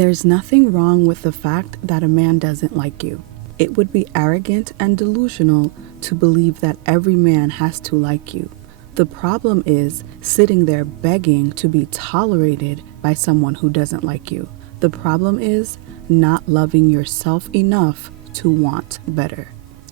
There's nothing wrong with the fact that a man doesn't like you. It would be arrogant and delusional to believe that every man has to like you. The problem is sitting there begging to be tolerated by someone who doesn't like you. The problem is not loving yourself enough to want better.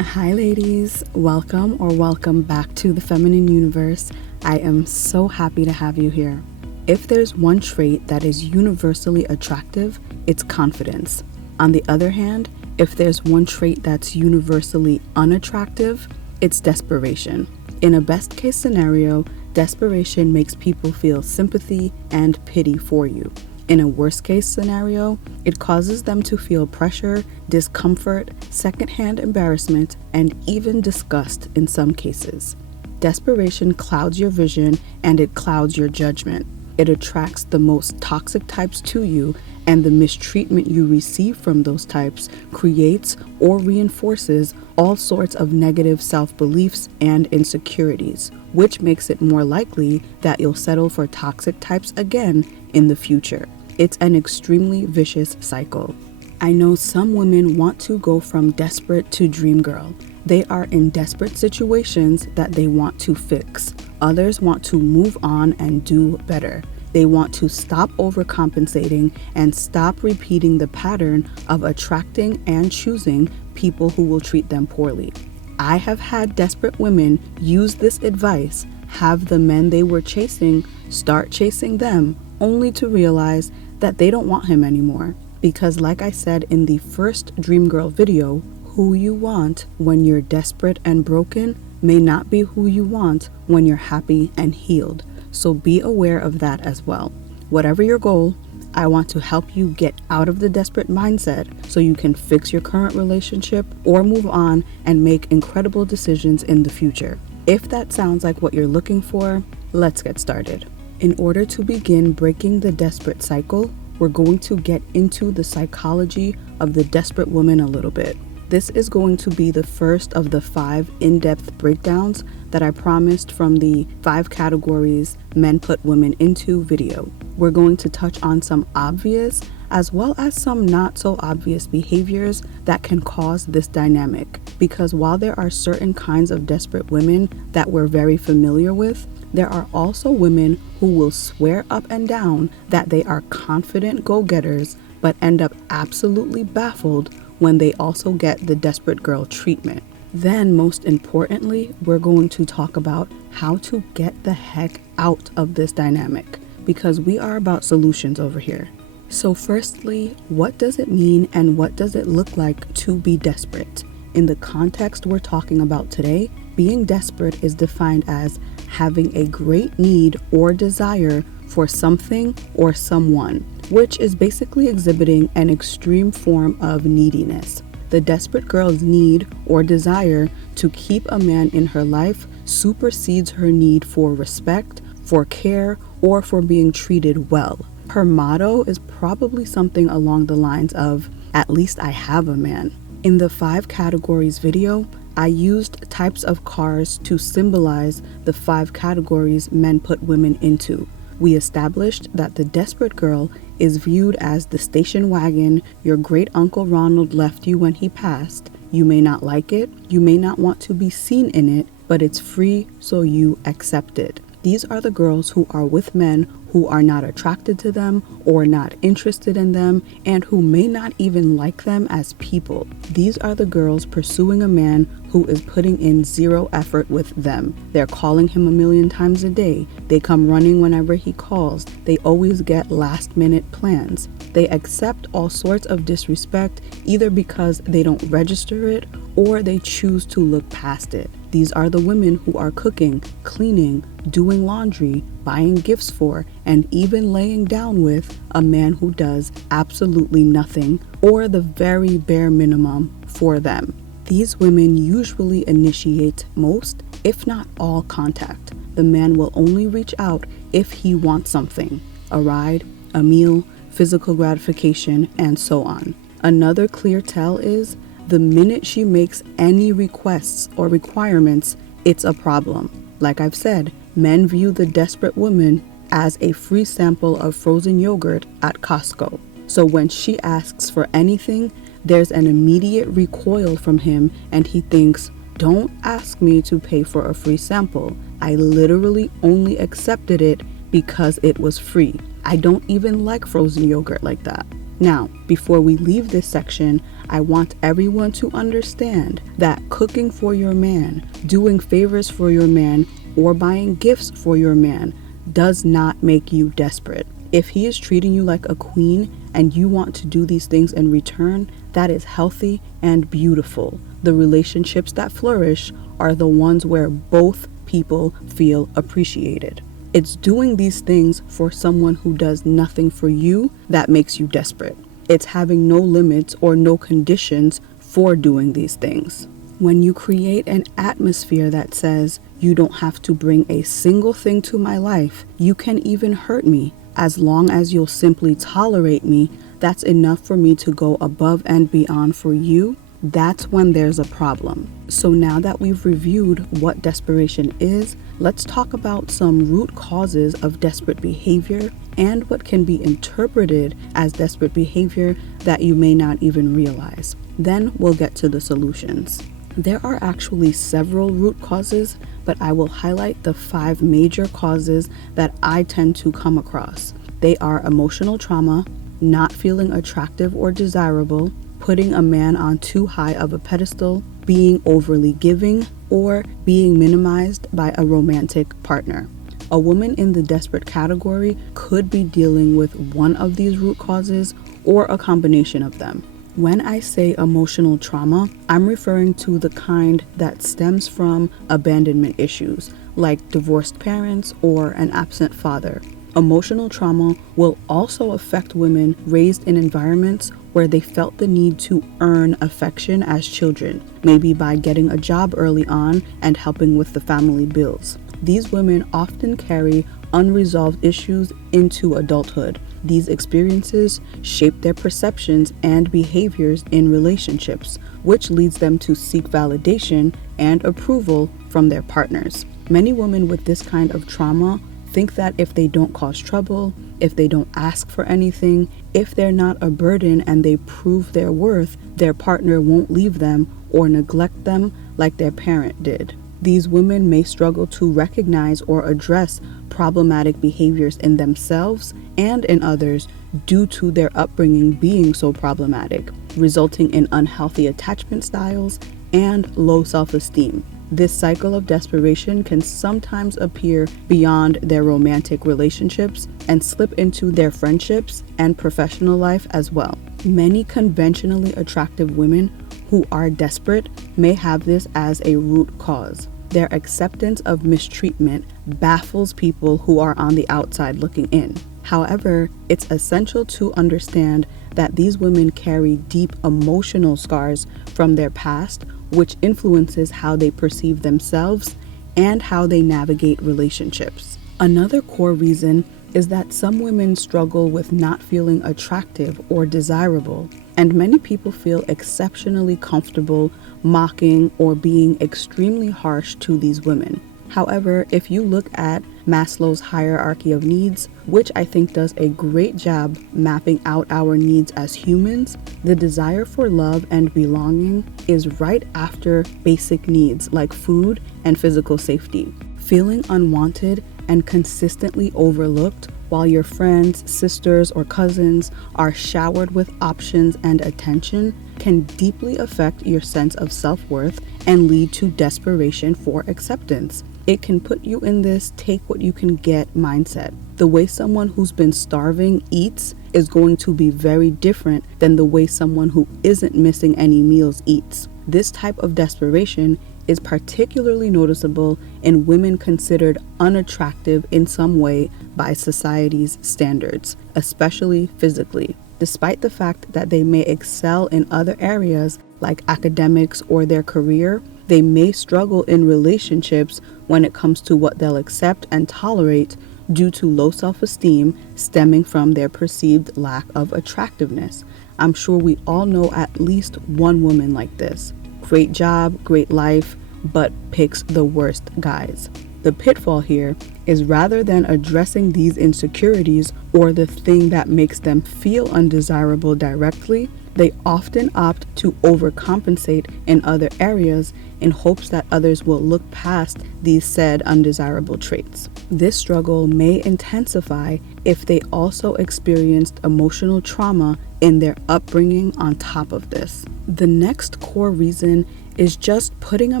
Hi ladies, welcome back to the feminine universe. I am so happy to have you here. If there's one trait that is universally attractive, it's confidence. On the other hand, if there's one trait that's universally unattractive, it's desperation. In a best case scenario, desperation makes people feel sympathy and pity for you. In a worst case scenario, it causes them to feel pressure, discomfort, secondhand embarrassment, and even disgust in some cases. Desperation clouds your vision and it clouds your judgment. It attracts the most toxic types to you, and the mistreatment you receive from those types creates or reinforces all sorts of negative self-beliefs and insecurities, which makes it more likely that you'll settle for toxic types again in the future. It's an extremely vicious cycle. I know some women want to go from desperate to dream girl. They are in desperate situations that they want to fix. Others want to move on and do better. They want to stop overcompensating and stop repeating the pattern of attracting and choosing people who will treat them poorly. I have had desperate women use this advice, have the men they were chasing start chasing them, only to realize that they don't want him anymore. Because like I said in the first Dream Girl video, who you want when you're desperate and broken may not be who you want when you're happy and healed. So be aware of that as well. Whatever your goal, I want to help you get out of the desperate mindset so you can fix your current relationship or move on and make incredible decisions in the future. If that sounds like what you're looking for, let's get started. In order to begin breaking the desperate cycle, we're going to get into the psychology of the desperate woman a little bit. This is going to be the first of the 5 in-depth breakdowns that I promised from the 5 categories men put women into video. We're going to touch on some obvious as well as some not so obvious behaviors that can cause this dynamic. Because while there are certain kinds of desperate women that we're very familiar with, there are also women who will swear up and down that they are confident go-getters but end up absolutely baffled when they also get the desperate girl treatment. Then, most importantly, we're going to talk about how to get the heck out of this dynamic, because we are about solutions over here. So firstly, what does it mean and what does it look like to be desperate? In the context we're talking about today, being desperate is defined as having a great need or desire for something or someone, which is basically exhibiting an extreme form of neediness. The desperate girl's need or desire to keep a man in her life supersedes her need for respect, for care, or for being treated well. Her motto is probably something along the lines of, "At least I have a man." In the 5 categories video, I used types of cars to symbolize the 5 categories men put women into. We established that the desperate girl is viewed as the station wagon your great uncle Ronald left you when he passed. You may not like it, you may not want to be seen in it, but it's free, so you accept it. These are the girls who are with men who are not attracted to them or not interested in them and who may not even like them as people. These are the girls pursuing a man who is putting in 0 effort with them. They're calling him a million times a day. They come running whenever he calls. They always get last-minute plans. They accept all sorts of disrespect either because they don't register it or they choose to look past it. These are the women who are cooking, cleaning, doing laundry, buying gifts for, and even laying down with a man who does absolutely nothing or the very bare minimum for them. These women usually initiate most, if not all, contact. The man will only reach out if he wants something, a ride, a meal, physical gratification, and so on. Another clear tell is the minute she makes any requests or requirements, it's a problem. Like I've said, men view the desperate woman as a free sample of frozen yogurt at Costco. So when she asks for anything, there's an immediate recoil from him, and he thinks, don't ask me to pay for a free sample. I literally only accepted it because it was free. I don't even like frozen yogurt like that. Now, before we leave this section, I want everyone to understand that cooking for your man, doing favors for your man, or buying gifts for your man does not make you desperate. If he is treating you like a queen and you want to do these things in return, that is healthy and beautiful. The relationships that flourish are the ones where both people feel appreciated. It's doing these things for someone who does nothing for you that makes you desperate. It's having no limits or no conditions for doing these things. When you create an atmosphere that says, you don't have to bring a single thing to my life, you can even hurt me, as long as you'll simply tolerate me, that's enough for me to go above and beyond for you, that's when there's a problem. So now that we've reviewed what desperation is, let's talk about some root causes of desperate behavior and what can be interpreted as desperate behavior that you may not even realize. Then we'll get to the solutions. There are actually several root causes, but I will highlight the 5 major causes that I tend to come across. They are emotional trauma, not feeling attractive or desirable, putting a man on too high of a pedestal, being overly giving, or being minimized by a romantic partner. A woman in the desperate category could be dealing with one of these root causes or a combination of them. When I say emotional trauma, I'm referring to the kind that stems from abandonment issues, like divorced parents or an absent father. Emotional trauma will also affect women raised in environments where they felt the need to earn affection as children, maybe by getting a job early on and helping with the family bills. These women often carry unresolved issues into adulthood. These experiences shape their perceptions and behaviors in relationships, which leads them to seek validation and approval from their partners. Many women with this kind of trauma think that if they don't cause trouble, if they don't ask for anything, if they're not a burden and they prove their worth, their partner won't leave them or neglect them like their parent did. These women may struggle to recognize or address problematic behaviors in themselves and in others due to their upbringing being so problematic, resulting in unhealthy attachment styles and low self-esteem. This cycle of desperation can sometimes appear beyond their romantic relationships and slip into their friendships and professional life as well. Many conventionally attractive women who are desperate may have this as a root cause. Their acceptance of mistreatment baffles people who are on the outside looking in. However, it's essential to understand that these women carry deep emotional scars from their past, which influences how they perceive themselves and how they navigate relationships. Another core reason is that some women struggle with not feeling attractive or desirable, and many people feel exceptionally comfortable mocking or being extremely harsh to these women. However, if you look at Maslow's hierarchy of needs, which I think does a great job mapping out our needs as humans, the desire for love and belonging is right after basic needs like food and physical safety. Feeling unwanted and consistently overlooked while your friends, sisters, or cousins are showered with options and attention can deeply affect your sense of self-worth and lead to desperation for acceptance. It can put you in this take what you can get mindset. The way someone who's been starving eats is going to be very different than the way someone who isn't missing any meals eats. This type of desperation is particularly noticeable in women considered unattractive in some way by society's standards, especially physically. Despite the fact that they may excel in other areas like academics or their career, they may struggle in relationships when it comes to what they'll accept and tolerate due to low self-esteem stemming from their perceived lack of attractiveness. I'm sure we all know at least one woman like this. Great job, great life, but picks the worst guys. The pitfall here is rather than addressing these insecurities or the thing that makes them feel undesirable directly, they often opt to overcompensate in other areas in hopes that others will look past these said undesirable traits. This struggle may intensify if they also experienced emotional trauma in their upbringing on top of this. The next core reason is just putting a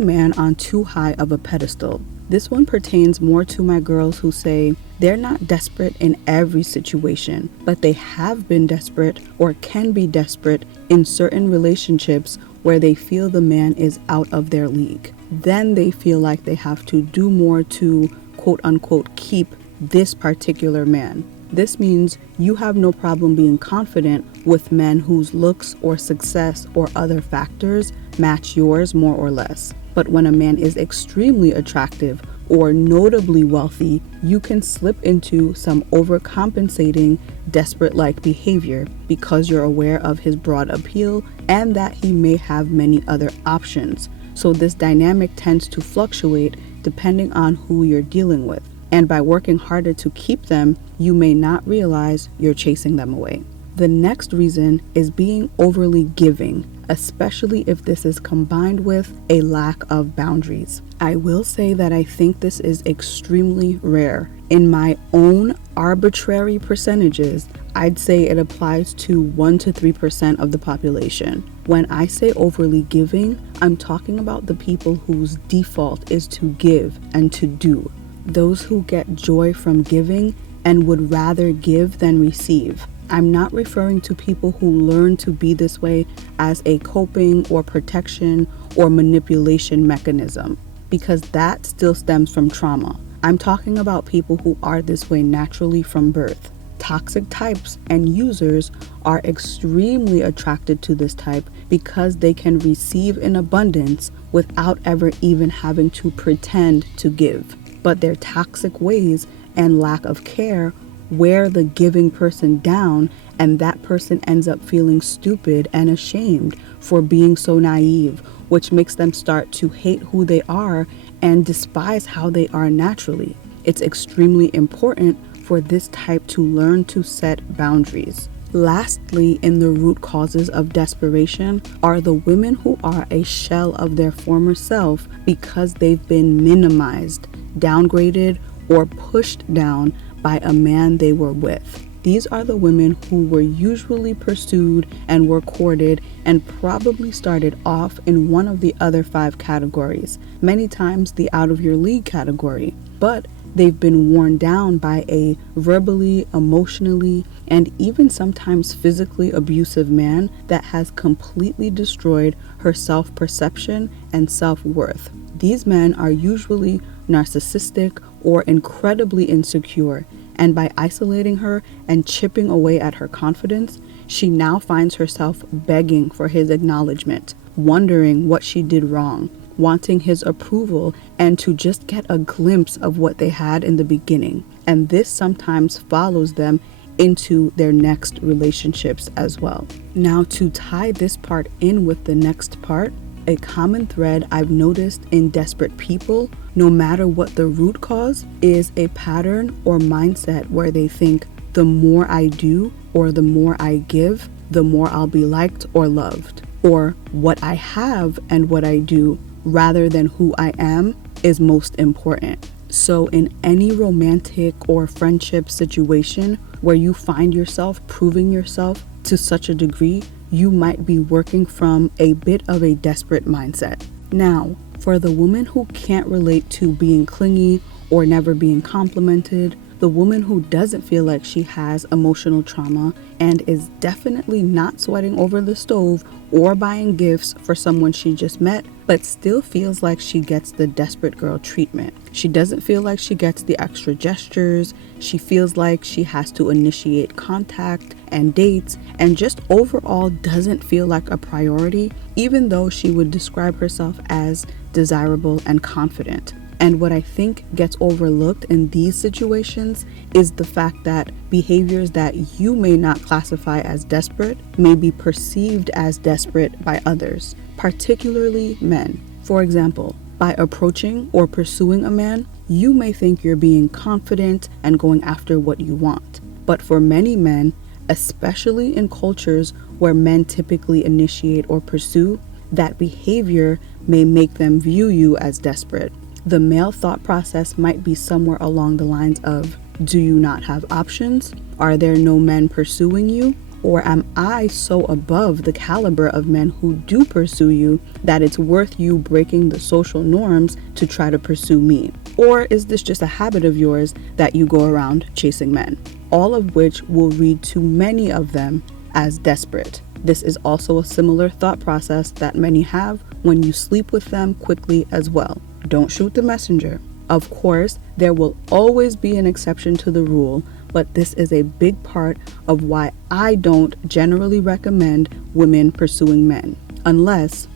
man on too high of a pedestal. This one pertains more to my girls who say they're not desperate in every situation, but they have been desperate or can be desperate in certain relationships where they feel the man is out of their league. Then they feel like they have to do more to quote unquote keep this particular man. This means you have no problem being confident with men whose looks or success or other factors match yours more or less. But when a man is extremely attractive or notably wealthy, you can slip into some overcompensating, desperate-like behavior because you're aware of his broad appeal and that he may have many other options. So this dynamic tends to fluctuate depending on who you're dealing with. And by working harder to keep them, you may not realize you're chasing them away. The next reason is being overly giving, especially if this is combined with a lack of boundaries. I will say that I think this is extremely rare. In my own arbitrary percentages, I'd say it applies to 1 to 3% of the population. When I say overly giving, I'm talking about the people whose default is to give and to do. Those who get joy from giving and would rather give than receive. I'm not referring to people who learn to be this way as a coping or protection or manipulation mechanism, because that still stems from trauma. I'm talking about people who are this way naturally from birth. Toxic types and users are extremely attracted to this type because they can receive in abundance without ever even having to pretend to give. But their toxic ways and lack of care wear the giving person down, and that person ends up feeling stupid and ashamed for being so naive, which makes them start to hate who they are and despise how they are naturally. It's extremely important for this type to learn to set boundaries. Lastly, in the root causes of desperation are the women who are a shell of their former self because they've been minimized, downgraded, or pushed down by a man they were with. These are the women who were usually pursued and were courted and probably started off in one of the other 5 categories, many times the out of your league category, but they've been worn down by a verbally, emotionally, and even sometimes physically abusive man that has completely destroyed her self-perception and self-worth. These men are usually narcissistic or incredibly insecure, and by isolating her and chipping away at her confidence, she now finds herself begging for his acknowledgement, wondering what she did wrong, wanting his approval, and to just get a glimpse of what they had in the beginning. And this sometimes follows them into their next relationships as well. Now, to tie this part in with the next part, a common thread I've noticed in desperate people, no matter what the root cause, is a pattern or mindset where they think the more I do or the more I give, the more I'll be liked or loved. Or what I have and what I do rather than who I am is most important. So in any romantic or friendship situation where you find yourself proving yourself to such a degree, you might be working from a bit of a desperate mindset. Now, for the woman who can't relate to being clingy or never being complimented, the woman who doesn't feel like she has emotional trauma and is definitely not sweating over the stove or buying gifts for someone she just met, but still feels like she gets the desperate girl treatment. She doesn't feel like she gets the extra gestures. She feels like she has to initiate contact and dates, and just overall doesn't feel like a priority, even though she would describe herself as desirable and confident. And what I think gets overlooked in these situations is the fact that behaviors that you may not classify as desperate may be perceived as desperate by others, particularly men. For example, by approaching or pursuing a man, You may think you're being confident and going after what you want. But for many men, especially in cultures where men typically initiate or pursue, that behavior may make them view you as desperate. The male thought process might be somewhere along the lines of, do you not have options? Are there no men pursuing you? Or am I so above the caliber of men who do pursue you that it's worth you breaking the social norms to try to pursue me? Or is this just a habit of yours that you go around chasing men? All of which will read to many of them as desperate. This is also a similar thought process that many have when you sleep with them quickly as well. Don't shoot the messenger. Of course, there will always be an exception to the rule, but this is a big part of why I don't generally recommend women pursuing men. Unless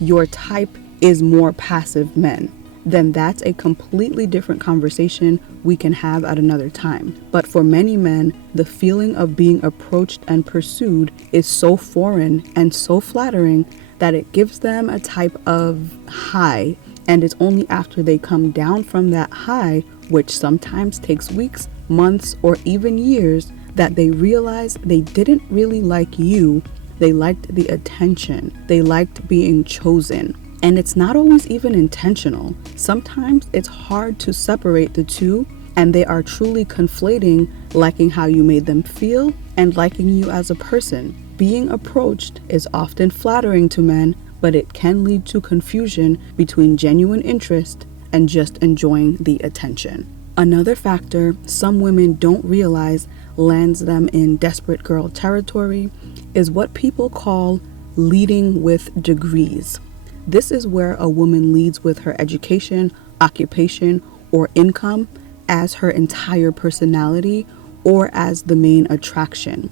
your type is more passive men. Then that's a completely different conversation we can have at another time. But for many men, the feeling of being approached and pursued is so foreign and so flattering that it gives them a type of high. And it's only after they come down from that high, which sometimes takes weeks, months, or even years, that they realize they didn't really like you. They liked the attention. They liked being chosen. And it's not always even intentional. Sometimes it's hard to separate the two, and they are truly conflating liking how you made them feel and liking you as a person. Being approached is often flattering to men, but it can lead to confusion between genuine interest and just enjoying the attention. Another factor some women don't realize lands them in desperate girl territory is what people call leading with degrees. This is where a woman leads with her education, occupation, or income as her entire personality or as the main attraction.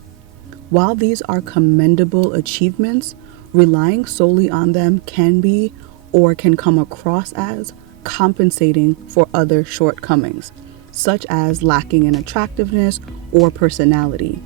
While these are commendable achievements, relying solely on them can be or can come across as compensating for other shortcomings, such as lacking in attractiveness or personality.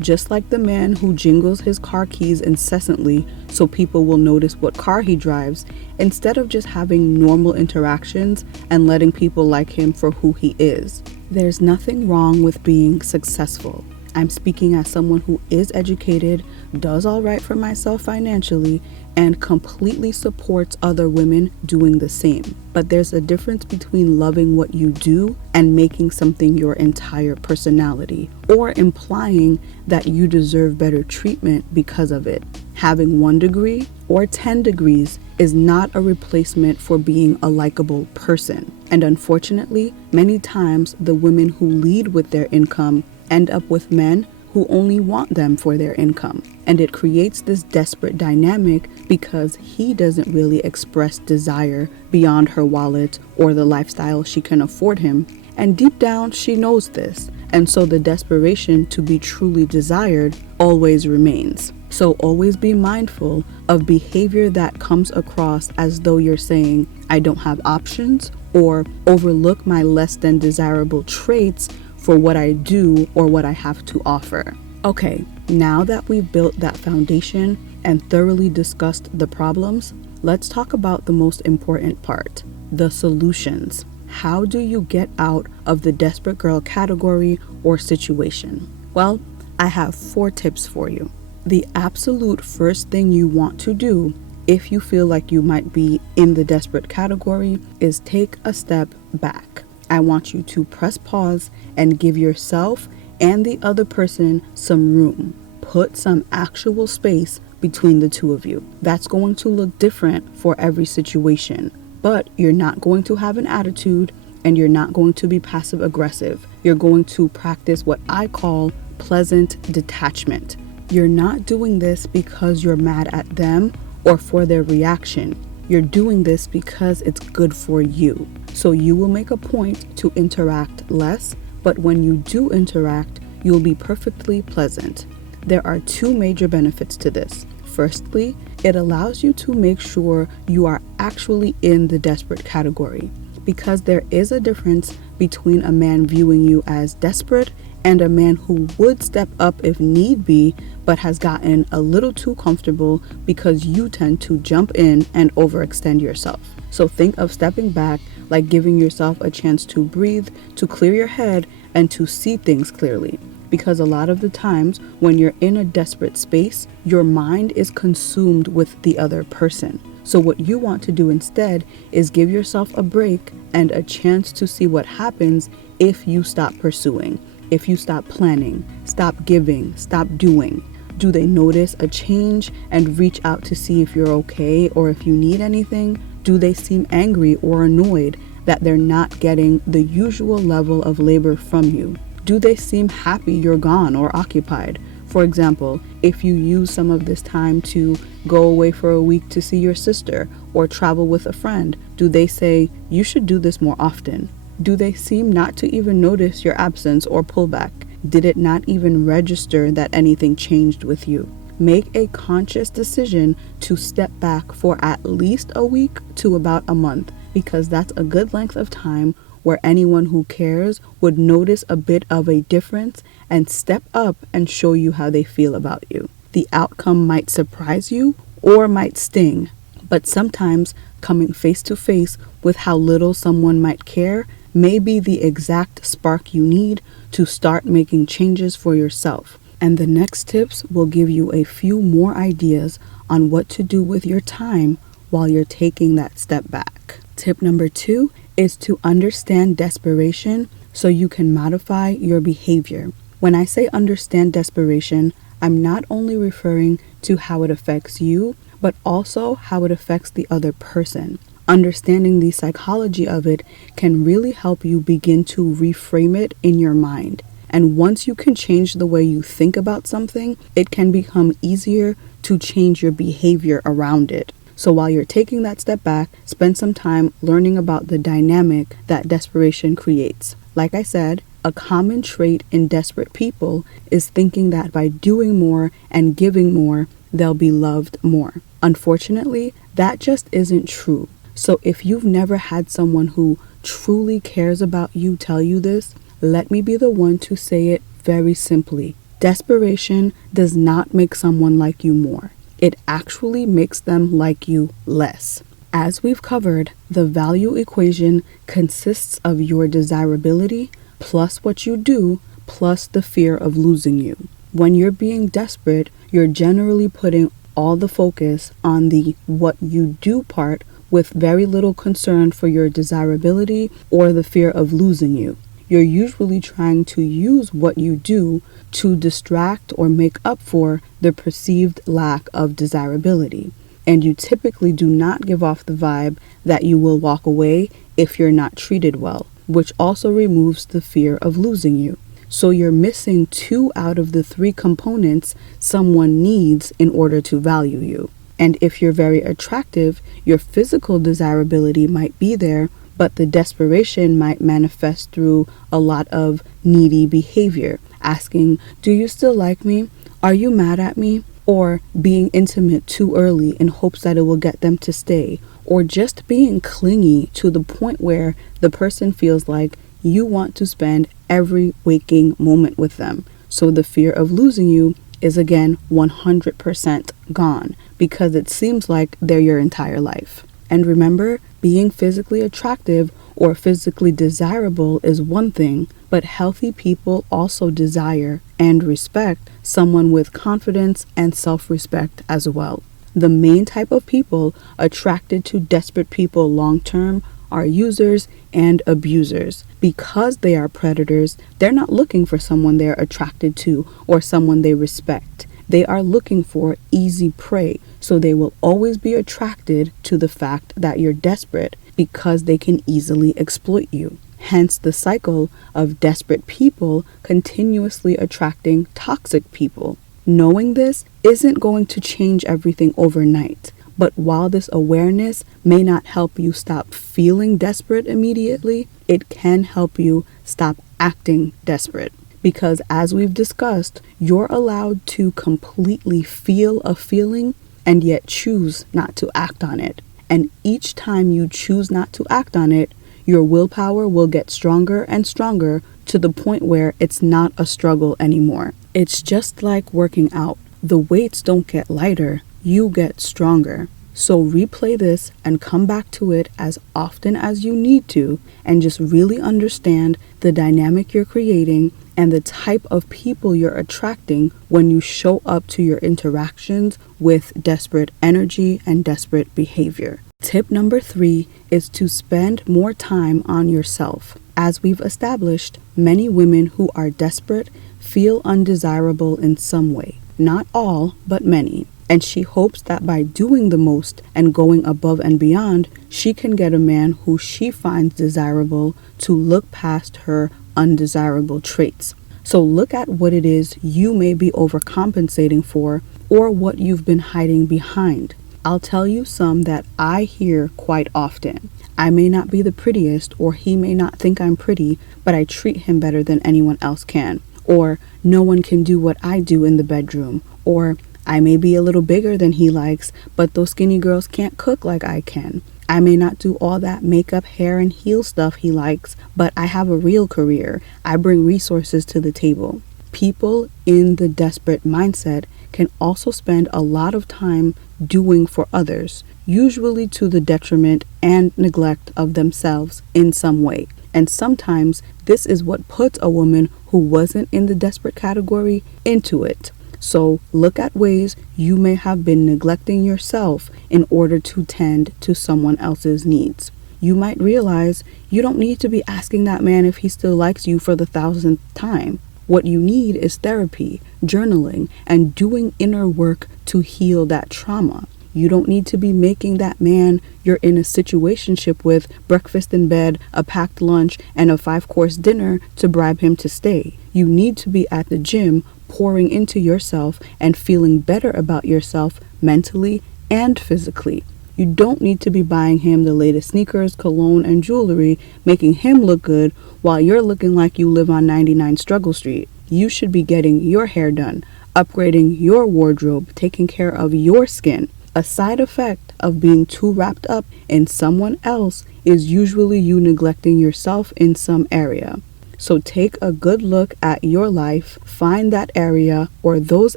Just like the man who jingles his car keys incessantly so people will notice what car he drives, instead of just having normal interactions and letting people like him for who he is. There's nothing wrong with being successful. I'm speaking as someone who is educated, does all right for myself financially, and completely supports other women doing the same. But there's a difference between loving what you do and making something your entire personality, or implying that you deserve better treatment because of it. Having 1 degree or 10 degrees is not a replacement for being a likable person. And unfortunately, many times the women who lead with their income end up with men who only want them for their income. And it creates this desperate dynamic because he doesn't really express desire beyond her wallet or the lifestyle she can afford him. And deep down, she knows this. And so the desperation to be truly desired always remains. So always be mindful of behavior that comes across as though you're saying, I don't have options, or overlook my less than desirable traits for what I do or what I have to offer. Okay, now that we've built that foundation and thoroughly discussed the problems, let's talk about the most important part, the solutions. How do you get out of the desperate girl category or situation? Well, I have 4 tips for you. The absolute first thing you want to do if you feel like you might be in the desperate category is take a step back. I want you to press pause and give yourself and the other person some room. Put some actual space between the two of you. That's going to look different for every situation, but you're not going to have an attitude and you're not going to be passive aggressive. You're going to practice what I call pleasant detachment. You're not doing this because you're mad at them or for their reaction. You're doing this because it's good for you. So you will make a point to interact less, but when you do interact, you'll be perfectly pleasant. There are 2 major benefits to this. Firstly, it allows you to make sure you are actually in the desperate category, because there is a difference between a man viewing you as desperate and a man who would step up if need be, but has gotten a little too comfortable because you tend to jump in and overextend yourself. So think of stepping back like giving yourself a chance to breathe, to clear your head, and to see things clearly. Because a lot of the times when you're in a desperate space, your mind is consumed with the other person. So what you want to do instead is give yourself a break and a chance to see what happens if you stop pursuing, if you stop planning, stop giving, stop doing. Do they notice a change and reach out to see if you're okay or if you need anything? Do they seem angry or annoyed that they're not getting the usual level of labor from you? Do they seem happy you're gone or occupied? For example, if you use some of this time to go away for a week to see your sister or travel with a friend, do they say, you should do this more often? Do they seem not to even notice your absence or pullback? Did it not even register that anything changed with you? Make a conscious decision to step back for at least a week to about a month, because that's a good length of time where anyone who cares would notice a bit of a difference and step up and show you how they feel about you. The outcome might surprise you or might sting, but sometimes coming face to face with how little someone might care may be the exact spark you need to start making changes for yourself. And the next tips will give you a few more ideas on what to do with your time while you're taking that step back. Tip number 2 is to understand desperation so you can modify your behavior. When I say understand desperation, I'm not only referring to how it affects you, but also how it affects the other person. Understanding the psychology of it can really help you begin to reframe it in your mind. And once you can change the way you think about something, it can become easier to change your behavior around it. So while you're taking that step back, spend some time learning about the dynamic that desperation creates. Like I said, a common trait in desperate people is thinking that by doing more and giving more, they'll be loved more. Unfortunately, that just isn't true. So if you've never had someone who truly cares about you tell you this, let me be the one to say it very simply. Desperation does not make someone like you more. It actually makes them like you less. As we've covered, the value equation consists of your desirability plus what you do plus the fear of losing you. When you're being desperate, you're generally putting all the focus on the what you do part with very little concern for your desirability or the fear of losing you. You're usually trying to use what you do to distract or make up for the perceived lack of desirability. And you typically do not give off the vibe that you will walk away if you're not treated well, which also removes the fear of losing you. So you're missing 2 out of the 3 components someone needs in order to value you. And if you're very attractive, your physical desirability might be there, but the desperation might manifest through a lot of needy behavior, asking, do you still like me? Are you mad at me? Or being intimate too early in hopes that it will get them to stay, or just being clingy to the point where the person feels like you want to spend every waking moment with them. So the fear of losing you is again 100% gone because it seems like they're your entire life. And remember, being physically attractive or physically desirable is one thing, but healthy people also desire and respect someone with confidence and self-respect as well. The main type of people attracted to desperate people long-term are users and abusers. Because they are predators, they're not looking for someone they're attracted to or someone they respect. They are looking for easy prey, so they will always be attracted to the fact that you're desperate because they can easily exploit you. Hence the cycle of desperate people continuously attracting toxic people. Knowing this isn't going to change everything overnight, but while this awareness may not help you stop feeling desperate immediately, it can help you stop acting desperate. Because as we've discussed, you're allowed to completely feel a feeling and yet choose not to act on it. And each time you choose not to act on it, your willpower will get stronger and stronger to the point where it's not a struggle anymore. It's just like working out. The weights don't get lighter, you get stronger. So replay this and come back to it as often as you need to, and just really understand the dynamic you're creating and the type of people you're attracting when you show up to your interactions with desperate energy and desperate behavior. Tip number 3 is to spend more time on yourself. As we've established, many women who are desperate feel undesirable in some way. Not all, but many. And she hopes that by doing the most and going above and beyond, she can get a man who she finds desirable to look past her undesirable traits. So look at what it is you may be overcompensating for, or what you've been hiding behind. I'll tell you some that I hear quite often. I may not be the prettiest, or he may not think I'm pretty, but I treat him better than anyone else can. Or no one can do what I do in the bedroom. Or I may be a little bigger than he likes, but those skinny girls can't cook like I can. I may not do all that makeup, hair, and heel stuff he likes, but I have a real career. I bring resources to the table. People in the desperate mindset can also spend a lot of time doing for others, usually to the detriment and neglect of themselves in some way. And sometimes this is what puts a woman who wasn't in the desperate category into it. So look at ways you may have been neglecting yourself in order to tend to someone else's needs. You might realize you don't need to be asking that man if he still likes you for the 1,000th time. What you need is therapy, journaling, and doing inner work to heal that trauma. You don't need to be making that man you're in a situationship with breakfast in bed, a packed lunch, and a 5-course dinner to bribe him to stay. You need to be at the gym pouring into yourself and feeling better about yourself mentally and physically. You don't need to be buying him the latest sneakers, cologne, and jewelry, making him look good while you're looking like you live on 99 Struggle Street. You should be getting your hair done, upgrading your wardrobe, taking care of your skin. A side effect of being too wrapped up in someone else is usually you neglecting yourself in some area. So take a good look at your life, find that area or those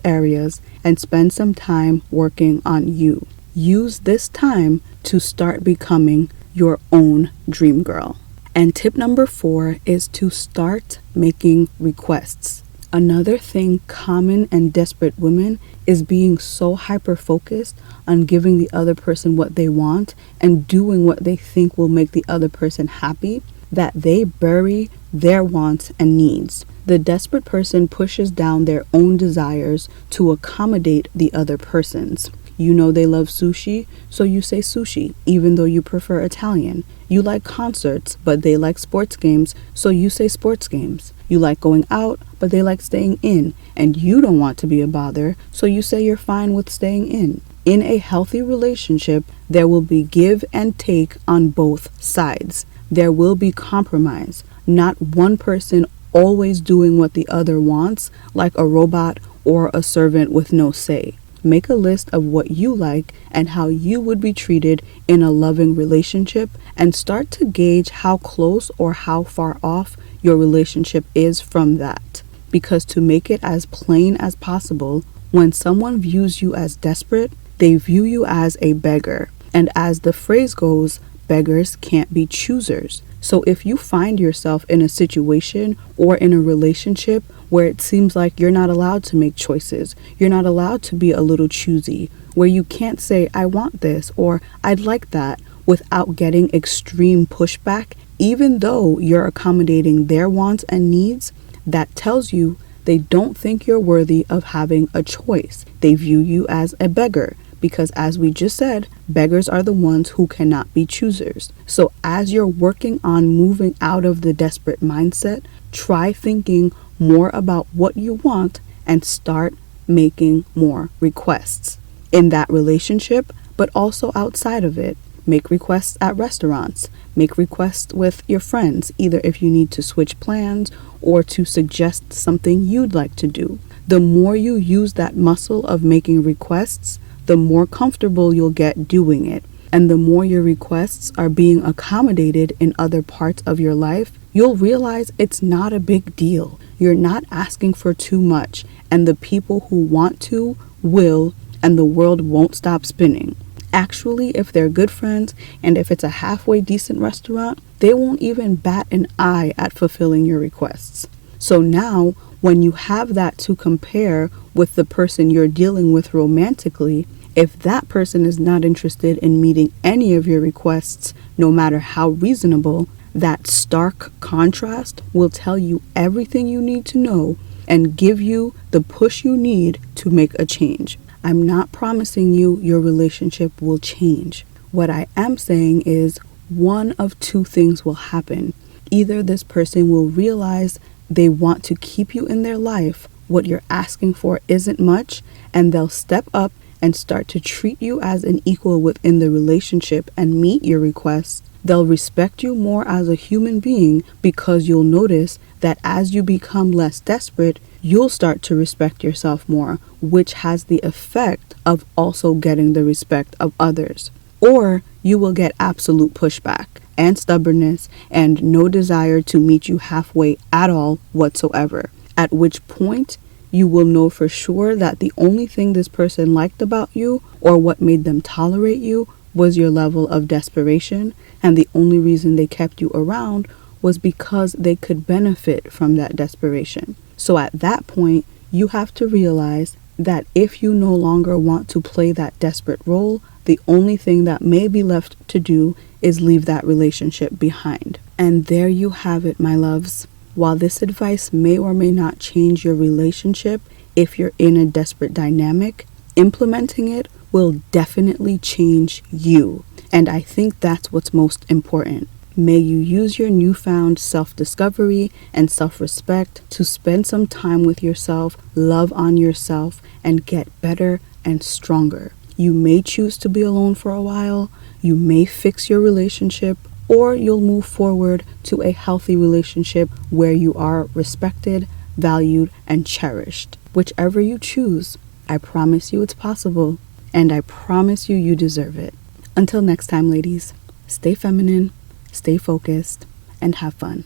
areas, and spend some time working on you. Use this time to start becoming your own dream girl. And tip number 4 is to start making requests. Another thing common in desperate women is being so hyper-focused on giving the other person what they want and doing what they think will make the other person happy that they bury their wants and needs. The desperate person pushes down their own desires to accommodate the other person's. You know they love sushi, so you say sushi, even though you prefer Italian. You like concerts, but they like sports games, so you say sports games. You like going out, but they like staying in, and you don't want to be a bother, so you say you're fine with staying in. In a healthy relationship, there will be give and take on both sides. There will be compromise, not one person always doing what the other wants, like a robot or a servant with no say. Make a list of what you like and how you would be treated in a loving relationship, and start to gauge how close or how far off your relationship is from that. Because to make it as plain as possible, when someone views you as desperate, they view you as a beggar. And as the phrase goes, beggars can't be choosers. So if you find yourself in a situation or in a relationship where it seems like you're not allowed to make choices, you're not allowed to be a little choosy, where you can't say, I want this or I'd like that, without getting extreme pushback, even though you're accommodating their wants and needs, that tells you they don't think you're worthy of having a choice. They view you as a beggar. Because as we just said, beggars are the ones who cannot be choosers. So as you're working on moving out of the desperate mindset, try thinking more about what you want and start making more requests in that relationship, but also outside of it. Make requests at restaurants, make requests with your friends, either if you need to switch plans or to suggest something you'd like to do. The more you use that muscle of making requests, the more comfortable you'll get doing it. And the more your requests are being accommodated in other parts of your life, you'll realize it's not a big deal. You're not asking for too much, and the people who want to will, and the world won't stop spinning. Actually, if they're good friends and if it's a halfway decent restaurant, they won't even bat an eye at fulfilling your requests. So now, when you have that to compare with the person you're dealing with romantically, if that person is not interested in meeting any of your requests, no matter how reasonable, that stark contrast will tell you everything you need to know and give you the push you need to make a change. I'm not promising you your relationship will change. What I am saying is one of two things will happen. Either this person will realize they want to keep you in their life, what you're asking for isn't much, and they'll step up and start to treat you as an equal within the relationship and meet your requests. They'll respect you more as a human being because you'll notice that as you become less desperate, you'll start to respect yourself more, which has the effect of also getting the respect of others. Or you will get absolute pushback and stubbornness and no desire to meet you halfway at all whatsoever, at which point you will know for sure that the only thing this person liked about you or what made them tolerate you was your level of desperation, and the only reason they kept you around was because they could benefit from that desperation. So at that point, you have to realize that if you no longer want to play that desperate role, the only thing that may be left to do is leave that relationship behind. And there you have it, my loves. While this advice may or may not change your relationship if you're in a desperate dynamic, implementing it will definitely change you. And I think that's what's most important. May you use your newfound self-discovery and self-respect to spend some time with yourself, love on yourself, and get better and stronger. You may choose to be alone for a while, you may fix your relationship, or you'll move forward to a healthy relationship where you are respected, valued, and cherished. Whichever you choose, I promise you it's possible, and I promise you you deserve it. Until next time, ladies, stay feminine, stay focused, and have fun.